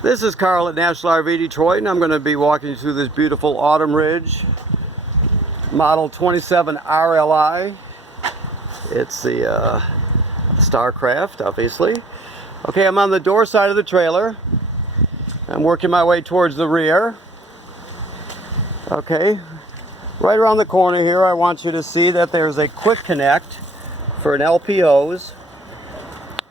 This is Carl at National RV Detroit, and I'm going to be walking you through this beautiful Autumn Ridge Model 27 RLI. It's the StarCraft, obviously. Okay, I'm on the door side of the trailer. I'm working my way towards the rear. Okay, right around the corner here, I want you to see that there's a quick connect for an LPOs.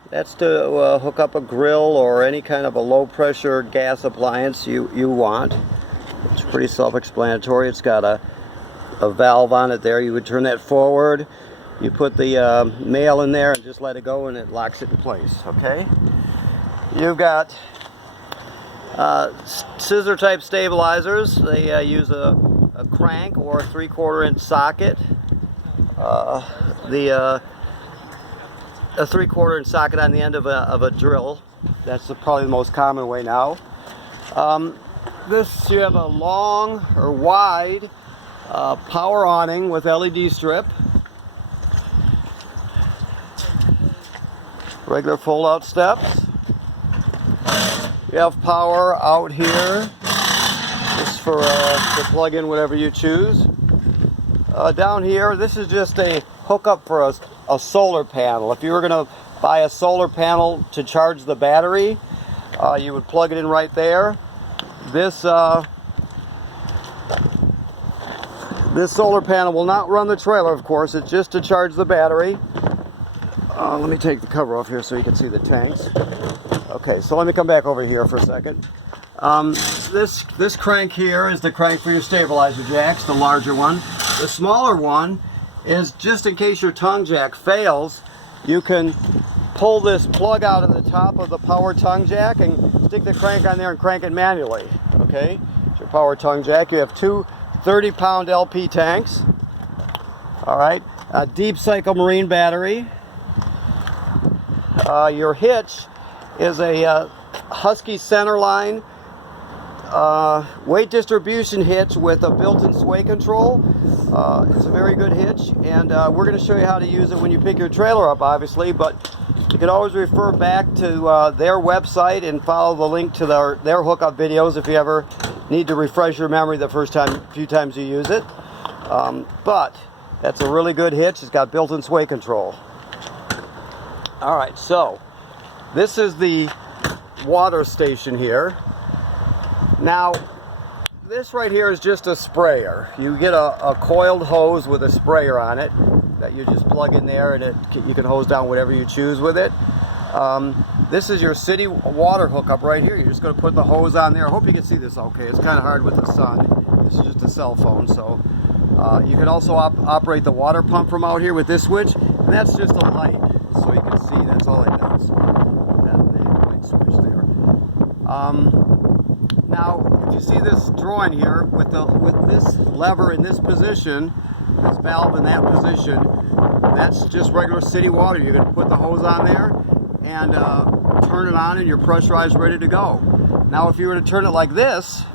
That's to hook up a grill or any kind of a low pressure gas appliance you want. It's pretty self-explanatory. It's got a valve on it there. You would turn that forward, you put the nail in there and just let it go and it locks it in place. Okay, you've got scissor type stabilizers. They use a crank or a 3/4 inch socket. A 3/4 inch socket on the end of a drill. That's probably the most common way now. This, you have a long or wide power awning with LED strip. Regular fold out steps. You have power out here. This for to plug in whatever you choose. Down here, this is just a hookup for a solar panel. If you were going to buy a solar panel to charge the battery, you would plug it in right there. This solar panel will not run the trailer, of course. It's just to charge the battery. Let me take the cover off here so you can see the tanks. Okay, so let me come back over here for a second. This crank here is the crank for your stabilizer jacks, the larger one. The smaller one is just in case your tongue jack fails, you can pull this plug out of the top of the power tongue jack and stick the crank on there and crank it manually. Okay, it's your power tongue jack. You have two 30-pound LP tanks. All right, a deep cycle marine battery. Your hitch is a Husky centerline weight distribution hitch with a built-in sway control. It's a very good hitch, and we're going to show you how to use it when you pick your trailer up, obviously, but you can always refer back to their website and follow the link to their hookup videos if you ever need to refresh your memory the few times you use it. But that's a really good hitch. It's got built-in sway control. Alright, so this is the water station here. Now, this right here is just a sprayer. You get a coiled hose with a sprayer on it that you just plug in there, and you can hose down whatever you choose with it. This is your city water hookup right here. You're just going to put the hose on there. I hope you can see this okay. It's kind of hard with the sun. This is just a cell phone. So you can also operate the water pump from out here with this switch, and that's just a light. So you can see that's all it does. That light switch there. Now, if you see this drawing here with this lever in this position, this valve in that position, that's just regular city water. You're going to put the hose on there and turn it on, and you're pressurized, ready to go. Now, if you were to turn it like this,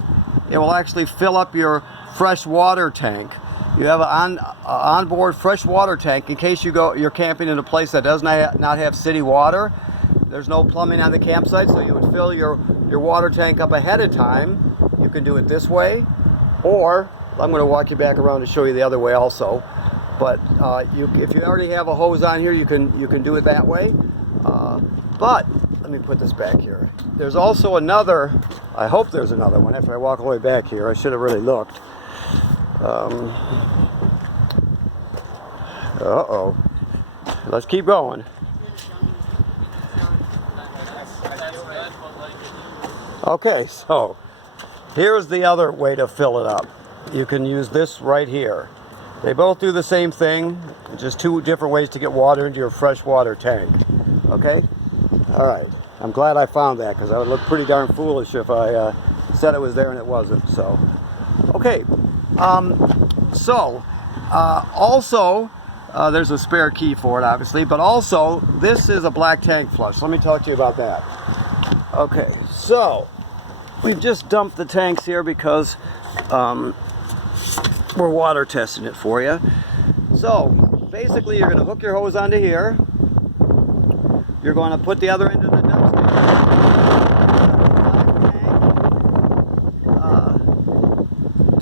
it will actually fill up your fresh water tank. You have an onboard fresh water tank in case you're camping in a place that does not have city water. There's no plumbing on the campsite, so you would fill your water tank up ahead of time. You can do it this way, or I'm going to walk you back around to show you the other way also. But if you already have a hose on here, you can do it that way. But let me put this back here. There's also another. I hope there's another one. After I walk all the way back here, I should have really looked. Uh-oh. Let's keep going. Okay, so here's the other way to fill it up. You can use this right here. They both do the same thing, just two different ways to get water into your fresh water tank. Okay? All right. I'm glad I found that, because I would look pretty darn foolish if I said it was there and it wasn't. So, okay. Also, there's a spare key for it, obviously, but also this is a black tank flush. Let me talk to you about that. Okay, so we've just dumped the tanks here because we're water testing it for you. So basically, you're going to hook your hose onto here. You're going to put the other end of the dump station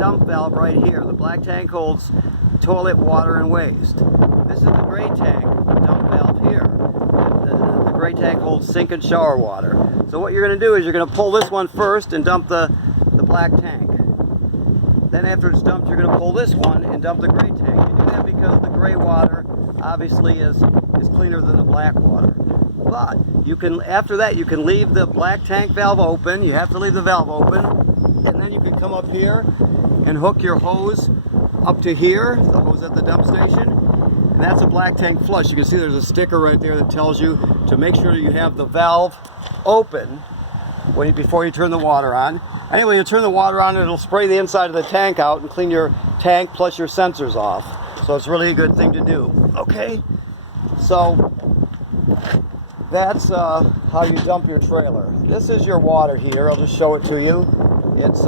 dump valve right here. The black tank holds toilet water and waste. This is the gray tank dump valve here. The gray tank holds sink and shower water. So what you're going to do is you're going to pull this one first and dump the black tank. Then after it's dumped, you're going to pull this one and dump the gray tank. You do that because the gray water obviously is cleaner than the black water. But you can, after that, you can leave the black tank valve open. You have to leave the valve open, and then you can come up here and hook your hose up to here, the hose at the dump station, and that's a black tank flush. You can see there's a sticker right there that tells you to make sure you have the valve open before you turn the water on. Anyway, you turn the water on, it'll spray the inside of the tank out and clean your tank plus your sensors off. So it's really a good thing to do. Okay, so that's how you dump your trailer. This is your water heater. I'll just show it to you. It's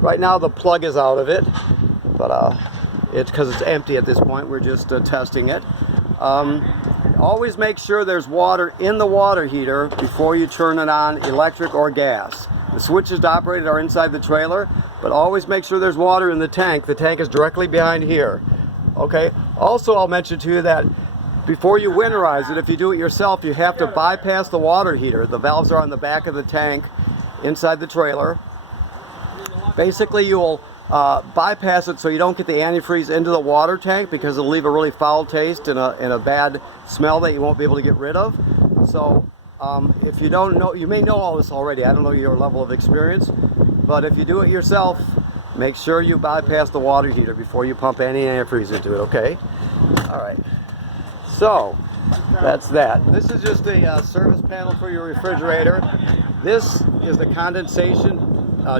right now the plug is out of it, but it's because it's empty at this point. We're just testing it. Always make sure there's water in the water heater before you turn it on, electric or gas. The switches to operate it are inside the trailer, but always make sure there's water in the tank. The tank is directly behind here. Okay. Also, I'll mention to you that before you winterize it, if you do it yourself, you have to bypass the water heater. The valves are on the back of the tank inside the trailer. Basically, you'll bypass it so you don't get the antifreeze into the water tank, because it'll leave a really foul taste and a bad smell that you won't be able to get rid of. So if you don't know, you may know all this already. I don't know your level of experience, but if you do it yourself, make sure you bypass the water heater before you pump any antifreeze into it, okay? All right. So that's that. This is just a service panel for your refrigerator. This is the condensation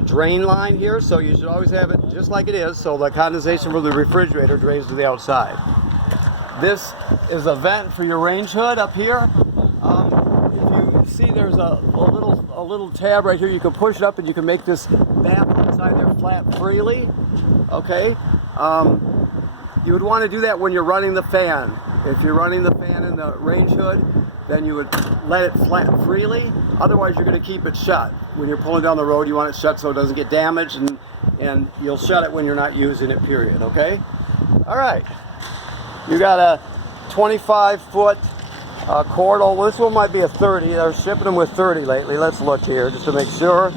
drain line here, so you should always have it just like it is, so the condensation from the refrigerator drains to the outside. This is a vent for your range hood up here. If you see, there's a little tab right here. You can push it up and you can make this bath inside there flap freely. Okay. You would want to do that when you're running the fan. If you're running the fan in the range hood, then you would let it flap freely. Otherwise, you're going to keep it shut. When you're pulling down the road, you want it shut so it doesn't get damaged, and you'll shut it when you're not using it, period, okay? All right. You got a 25-foot cord. Oh, well, this one might be a 30. They're shipping them with 30 lately. Let's look here just to make sure.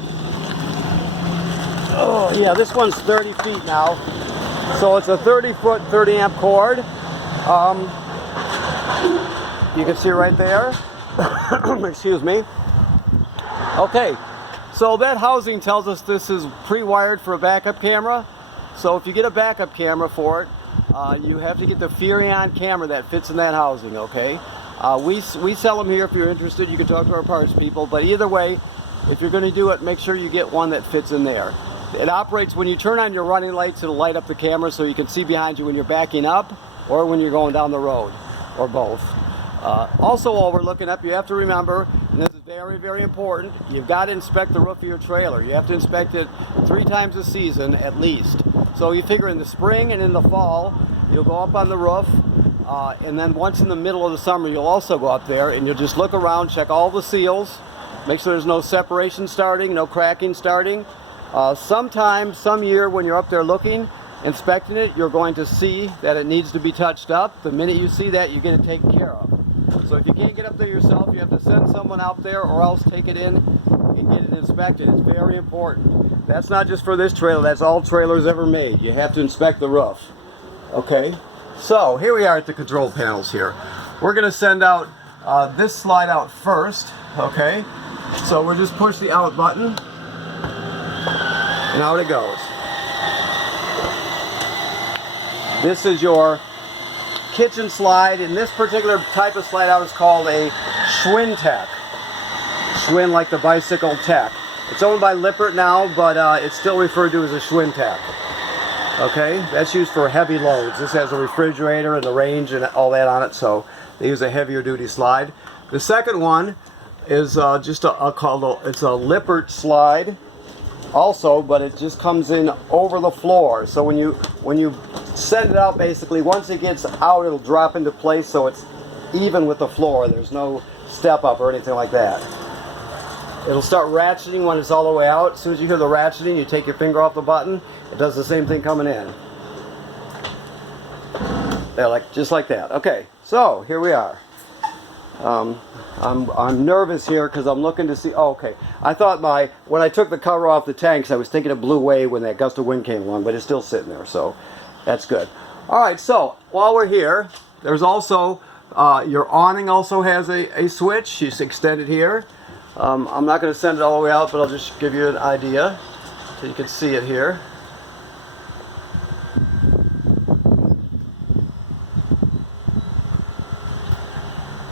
Oh, yeah, this one's 30 feet now. So it's a 30-foot, 30-amp cord. You can see right there. Excuse me. Okay, so that housing tells us this is pre-wired for a backup camera. So if you get a backup camera for it, you have to get the Furrion camera that fits in that housing, okay? We sell them here if you're interested. You can talk to our parts people, but either way, if you're going to do it, make sure you get one that fits in there. It operates when you turn on your running lights. It'll light up the camera so you can see behind you when you're backing up or when you're going down the road, or both. Also, while we're looking up, you have to remember, and this is very, very important, you've got to inspect the roof of your trailer. You have to inspect it 3 times a season at least. So you figure in the spring and in the fall, you'll go up on the roof, and then once in the middle of the summer, you'll also go up there and you'll just look around, check all the seals, make sure there's no separation starting, no cracking starting. Sometime, some year when you're up there looking, inspecting it, you're going to see that it needs to be touched up. The minute you see that, you get it taken care of. So if you can't get up there yourself, you have to send someone out there, or else take it in and get it inspected. It's very important. That's not just for this trailer, that's all trailers ever made. You have to inspect the roof. Okay, so here we are at the control panels here. We're going to send out this slide out first. Okay, so we'll just push the out button and out it goes. This is your kitchen slide, and this particular type of slide out is called a Schwinn Tech. Schwinn, like the bicycle Tech. It's owned by Lippert now, but it's still referred to as a Schwinn Tech. Okay, that's used for heavy loads. This has a refrigerator and the range and all that on it, so they use a heavier duty slide. The second one is just it's a Lippert slide also, but it just comes in over the floor. So when you send it out, basically once it gets out, it'll drop into place so it's even with the floor. There's no step up or anything like that. It'll start ratcheting when it's all the way out. As soon as you hear the ratcheting, you take your finger off the button. It does the same thing coming in. Yeah, just like that. Okay, so here we are. I'm nervous here because I'm looking to see. Oh, okay. I thought when I took the cover off the tanks, I was thinking it blew away when that gust of wind came along, but it's still sitting there, so that's good. All right, so while we're here, there's also your awning also has a switch. You extend it here. I'm not going to send it all the way out, but I'll just give you an idea so you can see it here.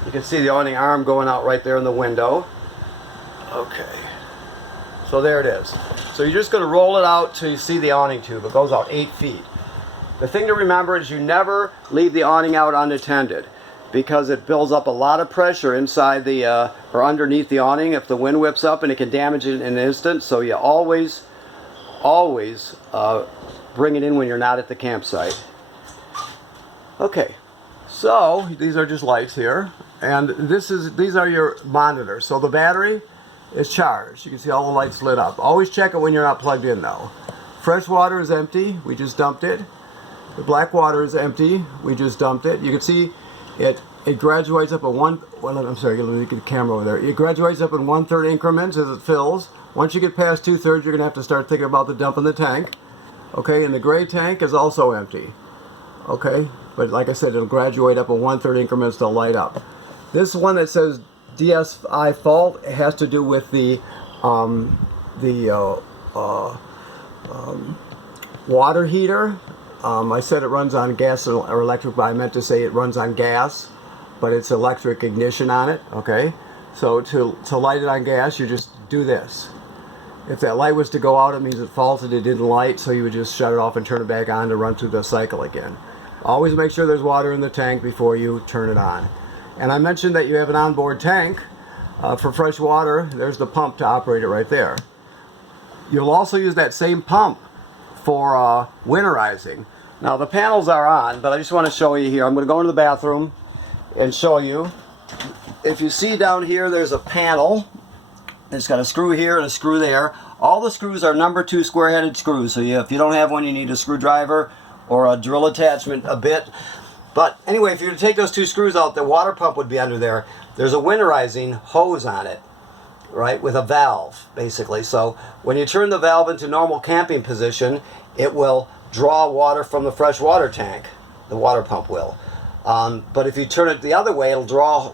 You can see the awning arm going out right there in the window. Okay, so there it is. So you're just going to roll it out till you see the awning tube. It goes out 8 feet. The thing to remember is you never leave the awning out unattended, because it builds up a lot of pressure inside the or underneath the awning if the wind whips up, and it can damage it in an instant. So you always bring it in when you're not at the campsite. Okay, so these are just lights here, and these are your monitors. So the battery is charged. You can see all the lights lit up. Always check it when you're not plugged in though. Fresh water is empty. We just dumped it. The black water is empty. We just dumped it. You can see it graduates up in I'm sorry, let me get the camera over there. It graduates up in 1/3 increments as it fills. Once you get past 2/3, you're going to have to start thinking about the dump in the tank. Okay, and the gray tank is also empty. Okay, but like I said, it'll graduate up in 1/3 increments to light up. This one that says DSI fault, it has to do with the water heater. I said it runs on gas or electric, but I meant to say it runs on gas, but it's electric ignition on it. Okay, so to light it on gas, you just do this. If that light was to go out, it means it faulted, it didn't light, so you would just shut it off and turn it back on to run through the cycle again. Always make sure there's water in the tank before you turn it on. And I mentioned that you have an onboard tank for fresh water. There's the pump to operate it right there. You'll also use that same pump for winterizing. Now the panels are on, but I just want to show you here. I'm going to go into the bathroom and show you. If you see down here, there's a panel. It's got a screw here and a screw there. All the screws are number 2 square-headed screws. So if you don't have one, you need a screwdriver or a drill attachment, a bit. But anyway, if you were to take those 2 screws out, the water pump would be under there. There's a winterizing hose on it, right, with a valve, basically. So when you turn the valve into normal camping position, it will draw water from the fresh water tank. The water pump will. But if you turn it the other way, it'll draw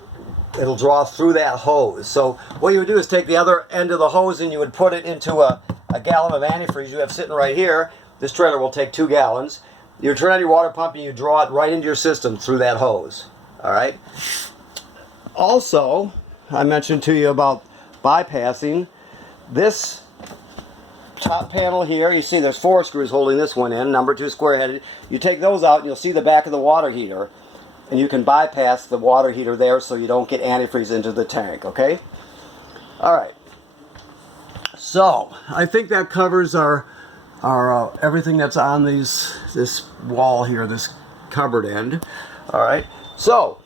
through that hose. So what you would do is take the other end of the hose and you would put it into a gallon of antifreeze you have sitting right here. This trailer will take 2 gallons. You turn on your water pump and you draw it right into your system through that hose. All right. Also, I mentioned to you about bypassing this top panel here. You see there's 4 screws holding this one in, number 2 square-headed. You take those out and you'll see the back of the water heater, and you can bypass the water heater there so you don't get antifreeze into the tank. Okay. All right. So I think that covers our everything that's on this wall here, this cupboard end. All right. So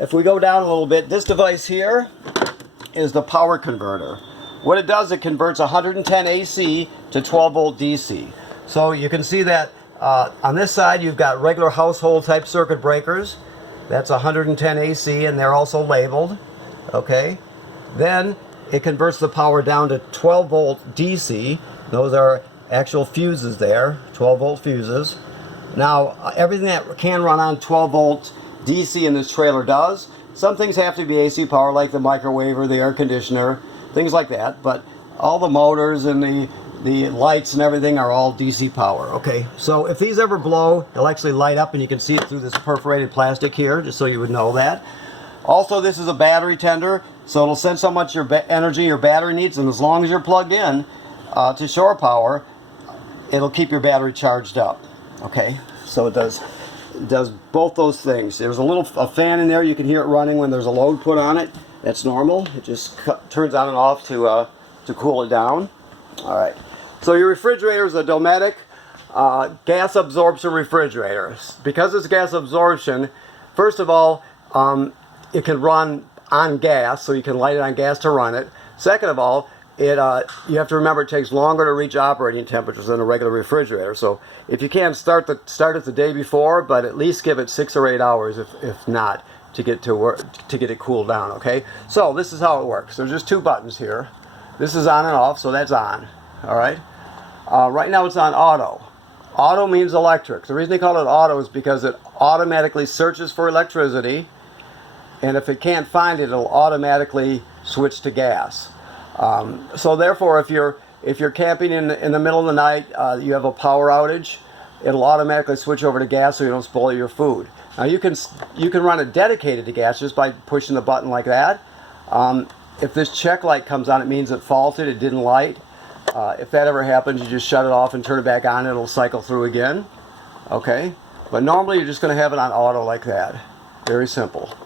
if we go down a little bit, this device here is the power converter. What it does, it converts 110 AC to 12 volt DC. So you can see that on this side you've got regular household type circuit breakers. That's 110 AC and they're also labeled. Okay. Then it converts the power down to 12 volt DC. Those are actual fuses there, 12 volt fuses. Now everything that can run on 12 volt DC in this trailer does. Some things have to be AC power, like the microwave or the air conditioner, things like that, but all the motors and the lights and everything are all DC power. Okay, so if these ever blow, they'll actually light up and you can see it through this perforated plastic here, just so you would know that. Also, this is a battery tender, so it'll sense how much energy your battery needs, and as long as you're plugged in to shore power, it'll keep your battery charged up. Okay, so it does both those things. There's a fan in there. You can hear it running when there's a load put on it. That's normal. It just turns on and off to cool it down. All right. So your refrigerator is a Dometic gas absorption refrigerator. Because it's gas absorption, first of all, it can run on gas, so you can light it on gas to run it. Second of all, you have to remember it takes longer to reach operating temperatures than a regular refrigerator. So if you can, start it the day before, but at least give it 6 or 8 hours, if not, to get it cooled down. Okay. So this is how it works. There's just 2 buttons here. This is on and off, so that's on. All right. Right now it's on auto. Auto means electric. The reason they call it auto is because it automatically searches for electricity, and if it can't find it, it'll automatically switch to gas. So therefore, if you're camping in the middle of the night, you have a power outage, it'll automatically switch over to gas so you don't spoil your food. Now you can run it dedicated to gas just by pushing the button like that. If this check light comes on, it means it faulted, it didn't light. If that ever happens, you just shut it off and turn it back on, and it'll cycle through again. Okay? But normally you're just going to have it on auto like that. Very simple.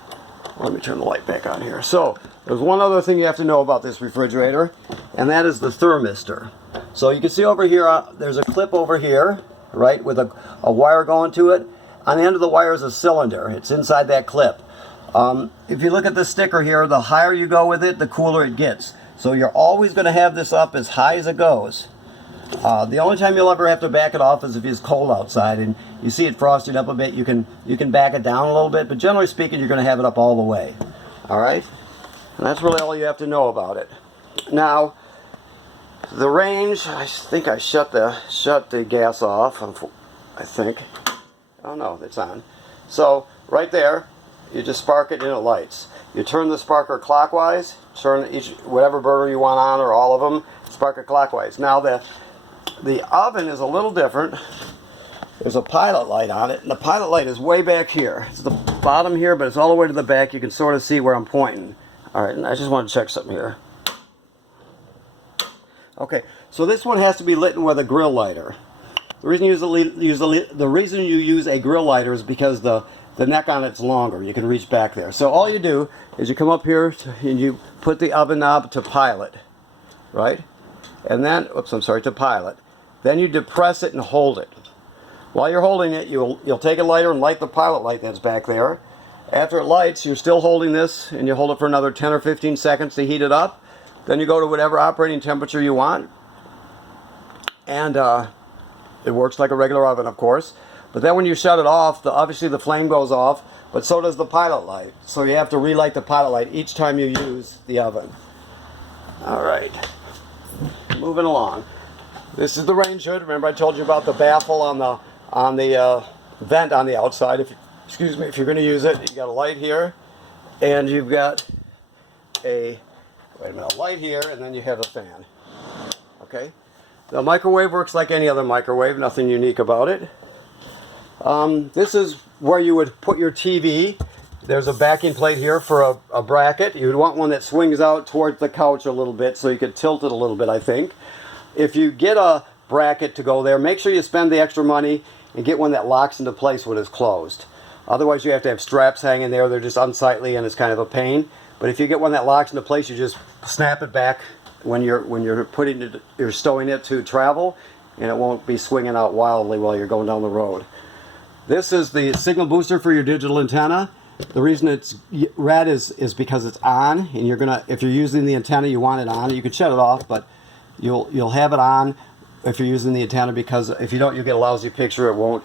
Let me turn the light back on here. So, there's one other thing you have to know about this refrigerator, and that is the thermistor. So you can see over here, there's a clip over here, right, with a wire going to it. On the end of the wire is a cylinder. It's inside that clip. If you look at the sticker here, the higher you go with it, the cooler it gets. So you're always going to have this up as high as it goes. The only time you'll ever have to back it off is if it's cold outside and you see it frosting up a bit. You can back it down a little bit, but generally speaking, you're going to have it up all the way. All right, and that's really all you have to know about it. Now, the range. I think I shut the gas off. I think. Oh no, it's on. So right there, you just spark it and it lights. You turn the sparker clockwise. Turn whatever burner you want on, or all of them, spark it clockwise. Now the oven is a little different. There's a pilot light on it, and the pilot light is way back here. It's the bottom here, but it's all the way to the back. You can sort of see where I'm pointing. All right, and I just want to check something here. Okay, so this one has to be lit with a grill lighter. The reason you use a grill lighter is because the neck on it's longer. You can reach back there. So all you do is you come up here and you put the oven knob to pilot, right? And then, to pilot. Then you depress it and hold it. While you're holding it, you'll take a lighter and light the pilot light that's back there. After it lights, you're still holding this, and you hold it for another 10 or 15 seconds to heat it up. Then you go to whatever operating temperature you want. And it works like a regular oven, of course. But then when you shut it off, obviously the flame goes off, but so does the pilot light. So you have to relight the pilot light each time you use the oven. All right, moving along. This is the range hood. Remember I told you about the baffle on the vent on the outside. If you're going to use it, you got a light here, and you've got a light here, and then you have a fan. Okay. The microwave works like any other microwave. Nothing unique about it. This is where you would put your TV. There's a backing plate here for a bracket. You would want one that swings out towards the couch a little bit so you could tilt it a little bit, I think. If you get a bracket to go there, make sure you spend the extra money and get one that locks into place when it's closed. Otherwise, you have to have straps hanging there. They're just unsightly and it's kind of a pain. But if you get one that locks into place, you just snap it back when you're stowing it to travel, and it won't be swinging out wildly while you're going down the road. This is the signal booster for your digital antenna. The reason it's red is because it's on, and if you're using the antenna, you want it on. You can shut it off, but you'll have it on if you're using the antenna, because if you don't, you get a lousy picture. It'll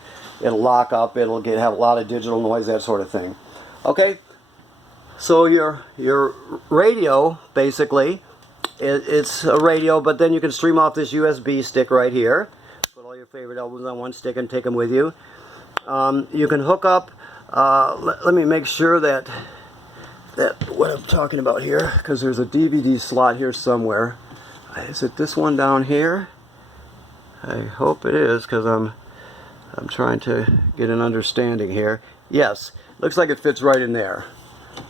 lock up. It'll have a lot of digital noise, that sort of thing. Okay, so your radio basically, it's a radio, but then you can stream off this USB stick right here. Put all your favorite albums on one stick and take them with you. You can hook up. Let me make sure that what I'm talking about here, because there's a DVD slot here somewhere. Is it this one down here? I hope it is, because I'm trying to get an understanding here. Yes, looks like it fits right in there.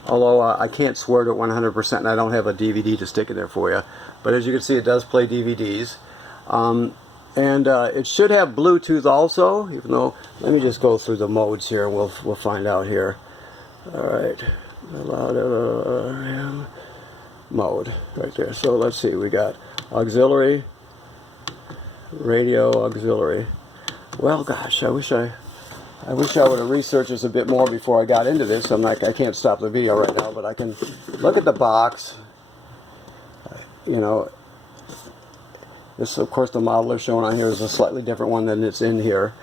Although I can't swear to it 100%, and I don't have a DVD to stick in there for you. But as you can see, it does play DVDs. And it should have Bluetooth also, even though, let me just go through the modes here, and we'll find out here. Alright, mode right there. So let's see, we got auxiliary, radio, auxiliary. Well, gosh, I wish I would have researched this a bit more before I got into this. I can't stop the video right now, but I can look at the box. you know, this, of course, the model they're showing on here is a slightly different one than it's in here.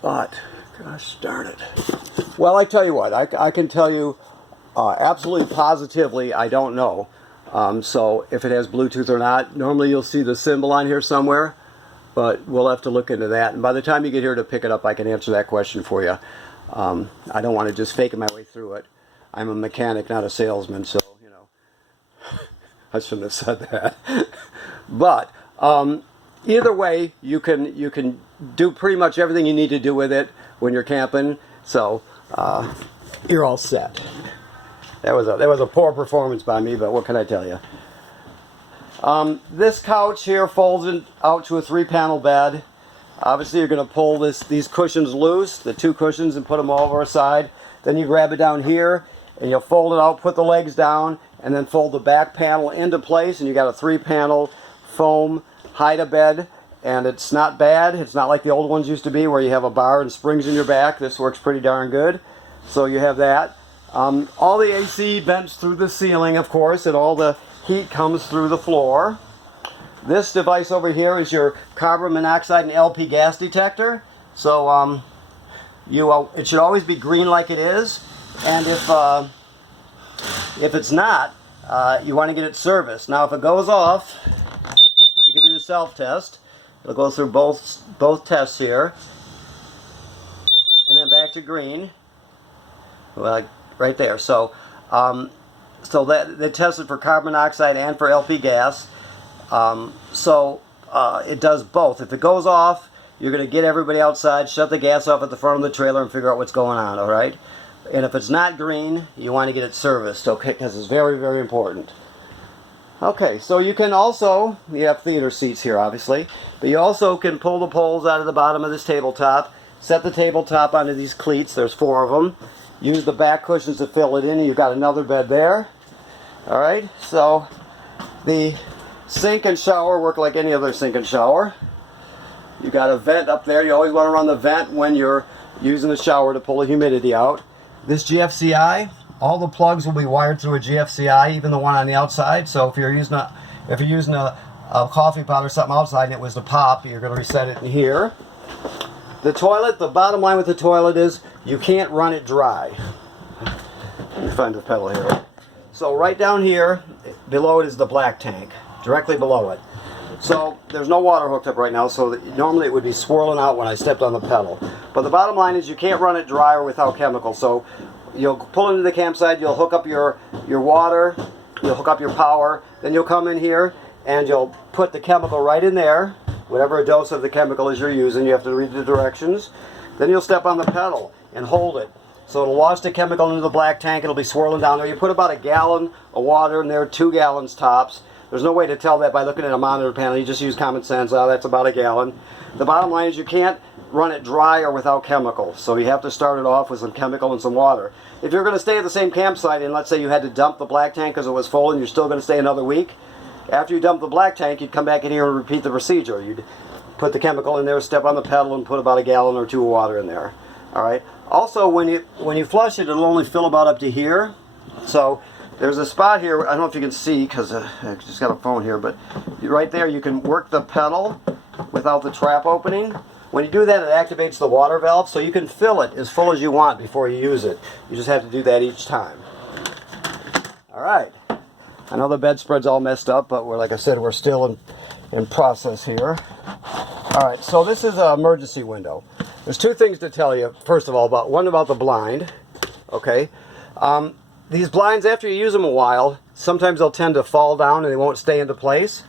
But, gosh darn it. Well, I tell you what, I can tell you absolutely positively I don't know. So if it has Bluetooth or not, normally you'll see the symbol on here somewhere, but we'll have to look into that. And by the time you get here to pick it up, I can answer that question for you. I don't want to just fake my way through it. I'm a mechanic, not a salesman, so, you know, I shouldn't have said that. But either way, you can do pretty much everything you need to do with it when you're camping. So you're all set. That was a poor performance by me, but what can I tell you? This couch here folds out to a 3-panel bed. Obviously, you're going to pull these cushions loose, the 2 cushions, and put them all over a side. Then you grab it down here, and you'll fold it out, put the legs down, and then fold the back panel into place, and you got a 3-panel foam hide-a-bed, and it's not bad. It's not like the old ones used to be, where you have a bar and springs in your back. This works pretty darn good. So you have that. All the AC vents through the ceiling, of course, and all the heat comes through the floor. This device over here is your carbon monoxide and LP gas detector. So it should always be green like it is. And if it's not, you want to get it serviced. Now, if it goes off, you can do the self-test. It'll go through both tests here, and then back to green. Well, right there. So, that they tested for carbon monoxide and for LP gas. It does both. If it goes off, you're going to get everybody outside, shut the gas off at the front of the trailer, and figure out what's going on. All right. And if it's not green, you want to get it serviced, okay? Because it's very, very important. Okay, so you can also, you have theater seats here, obviously, but you also can pull the poles out of the bottom of this tabletop, set the tabletop onto these cleats. There's 4 of them. Use the back cushions to fill it in, and you've got another bed there. All right, so the sink and shower work like any other sink and shower. You got a vent up there. You always want to run the vent when you're using the shower to pull the humidity out. This GFCI, all the plugs will be wired through a GFCI, even the one on the outside. So if you're using a coffee pot or something outside and it was to pop, you're going to reset it in here. The toilet, the bottom line with the toilet is you can't run it dry. Let me find the pedal here. So right down here, below it is the black tank, directly below it. So there's no water hooked up right now, so normally it would be swirling out when I stepped on the pedal. But the bottom line is you can't run it dry or without chemicals. So you'll pull into the campsite, you'll hook up your water, you'll hook up your power, then you'll come in here and you'll put the chemical right in there, whatever dose of the chemical is you're using. You have to read the directions. Then you'll step on the pedal and hold it. So it'll wash the chemical into the black tank, it'll be swirling down there. You put about 1 gallon of water in there, 2 gallons tops. There's no way to tell that by looking at a monitor panel. You just use common sense. Oh, that's about 1 gallon. The bottom line is you can't run it dry or without chemicals. So you have to start it off with some chemical and some water. If you're going to stay at the same campsite and let's say you had to dump the black tank because it was full and you're still going to stay another week, after you dump the black tank, you'd come back in here and repeat the procedure. You'd put the chemical in there, step on the pedal, and put about 1 gallon or 2 of water in there. All right. Also, when you flush it, it'll only fill about up to here. So there's a spot here, I don't know if you can see because I just got a phone here, but right there you can work the pedal without the trap opening. When you do that, it activates the water valve, so you can fill it as full as you want before you use it. You just have to do that each time. All right. I know the bedspread's all messed up, but like I said, we're still in process here. All right, so this is an emergency window. There's 2 things to tell you. First of all, one about the blind. Okay. These blinds, after you use them a while, sometimes they'll tend to fall down and they won't stay into place.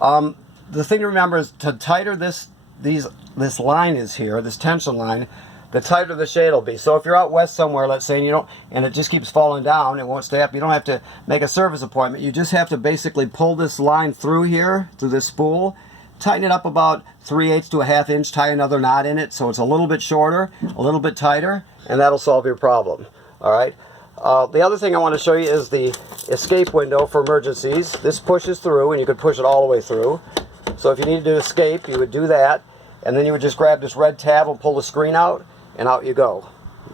The thing to remember is the tighter this line is here, this tension line, the tighter the shade will be. So if you're out west somewhere, let's say, and it just keeps falling down, it won't stay up, you don't have to make a service appointment. You just have to basically pull this line through here, through this spool, tighten it up about 3/8 to a 1/2 inch, tie another knot in it so it's a little bit shorter, a little bit tighter, and that'll solve your problem. All right. The other thing I want to show you is the escape window for emergencies. This pushes through, and you could push it all the way through. So if you need to escape, you would do that, and then you would just grab this red tab and pull the screen out, and out you go.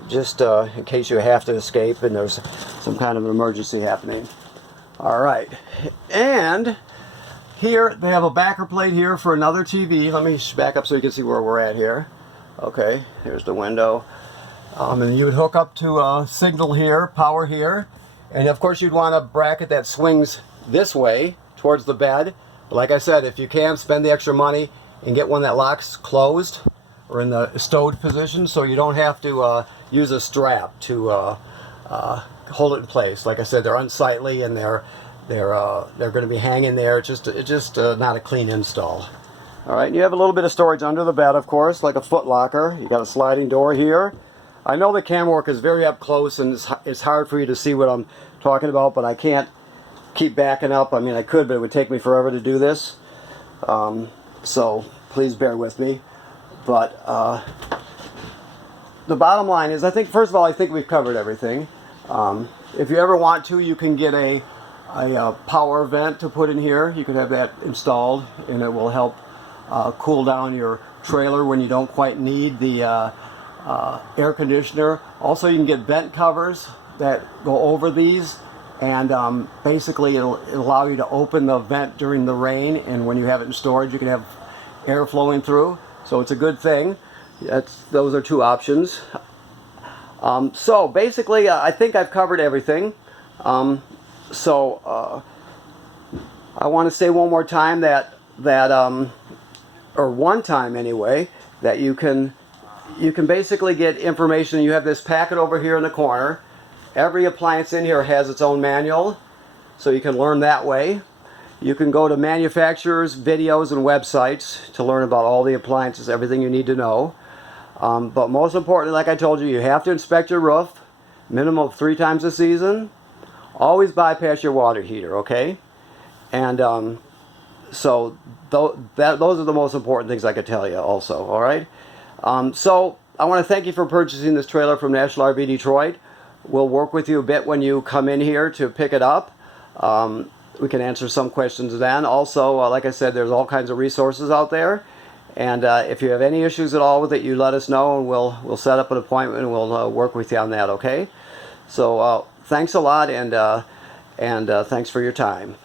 Just in case you have to escape and there's some kind of an emergency happening. All right, and here they have a backer plate here for another TV. Let me back up so you can see where we're at here. Okay, here's the window. And you would hook up to a signal here, power here, and of course you'd want a bracket that swings this way towards the bed. But like I said, if you can, spend the extra money and get one that locks closed or in the stowed position, so you don't have to use a strap to hold it in place. Like I said, they're unsightly and they're going to be hanging there. It's just not a clean install. All right, and you have a little bit of storage under the bed, of course, like a foot locker. You got a sliding door here. I know the camera work is very up close and it's hard for you to see what I'm talking about, but I can't keep backing up. I mean, I could, but it would take me forever to do this. So please bear with me. But the bottom line is, I think, first of all, I think we've covered everything. If you ever want to, you can get a power vent to put in here. You can have that installed, and it will help cool down your trailer when you don't quite need the air conditioner. Also, you can get vent covers that go over these, and basically it'll allow you to open the vent during the rain, and when you have it in storage you can have air flowing through. So it's a good thing. Those are two options. So basically I think I've covered everything. I want to say one more time that or one time anyway, that you can basically get information. You have this packet over here in the corner. Every appliance in here has its own manual, so you can learn that way. You can go to manufacturers' videos and websites to learn about all the appliances, everything you need to know. But most importantly, like I told you, you have to inspect your roof, minimum of 3 times a season. Always bypass your water heater, okay? And so those are the most important things I could tell you also, all right? So I want to thank you for purchasing this trailer from National RV Detroit. We'll work with you a bit when you come in here to pick it up. We can answer some questions then. Also, like I said, there's all kinds of resources out there. And if you have any issues at all with it, you let us know, and we'll set up an appointment and we'll work with you on that, okay? So thanks a lot, and thanks for your time.